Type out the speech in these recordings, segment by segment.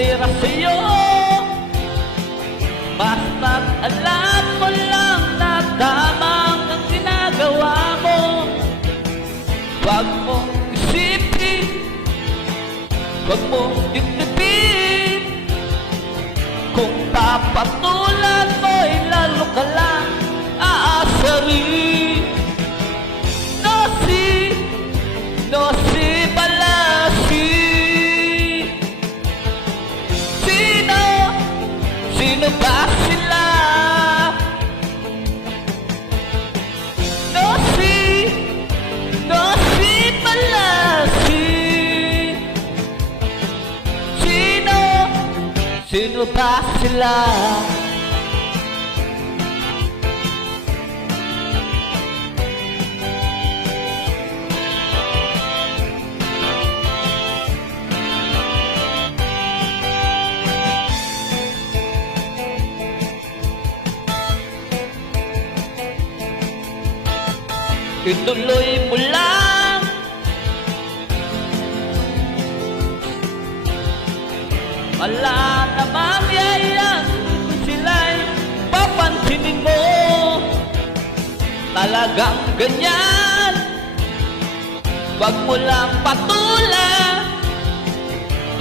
tumira sa'yo. Basta't alam mo lang na tamang ang ginagawa mo. Huwag mong isipin, huwag mong dibdibin. Kung papatulan mo'y lalo ka lang aasarin. No si Balasi. Sino ba sila? No si Balasi. Sino ba sila? Ituloy mo lang. Wala namang yayang kung sila'y papansinin mo. Talagang ganyan, wag mo lang patulan.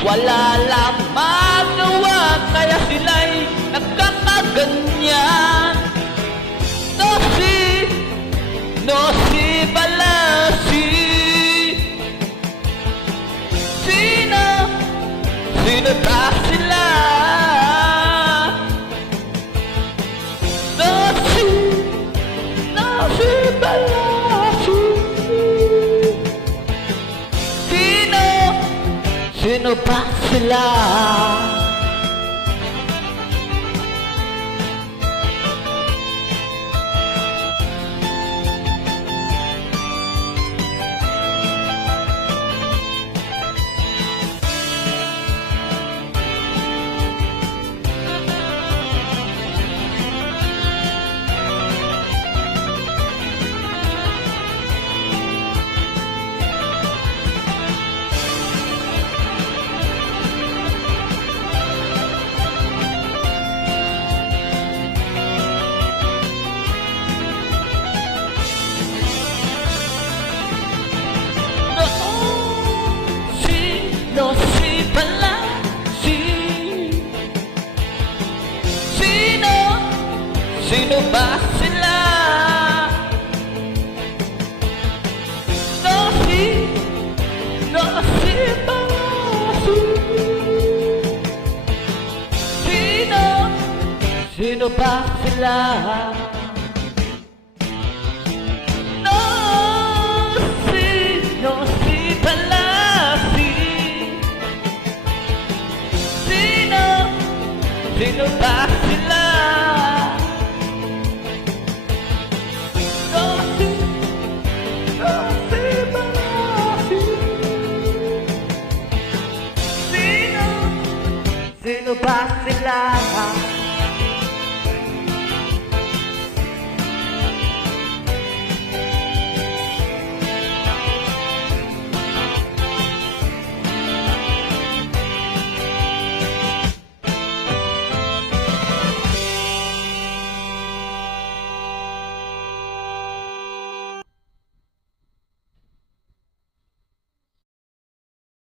Wala lang magawa, kaya sila'y nagkakaganyan. No si Balasi. Sino ba sila? No si Balasi. Sino ba sila? No si Balasi. Sino ba sila? No si Balasi. Sino ba sila? No si Balasi. Sino ba sila? No si Balasi. Sino ba sila?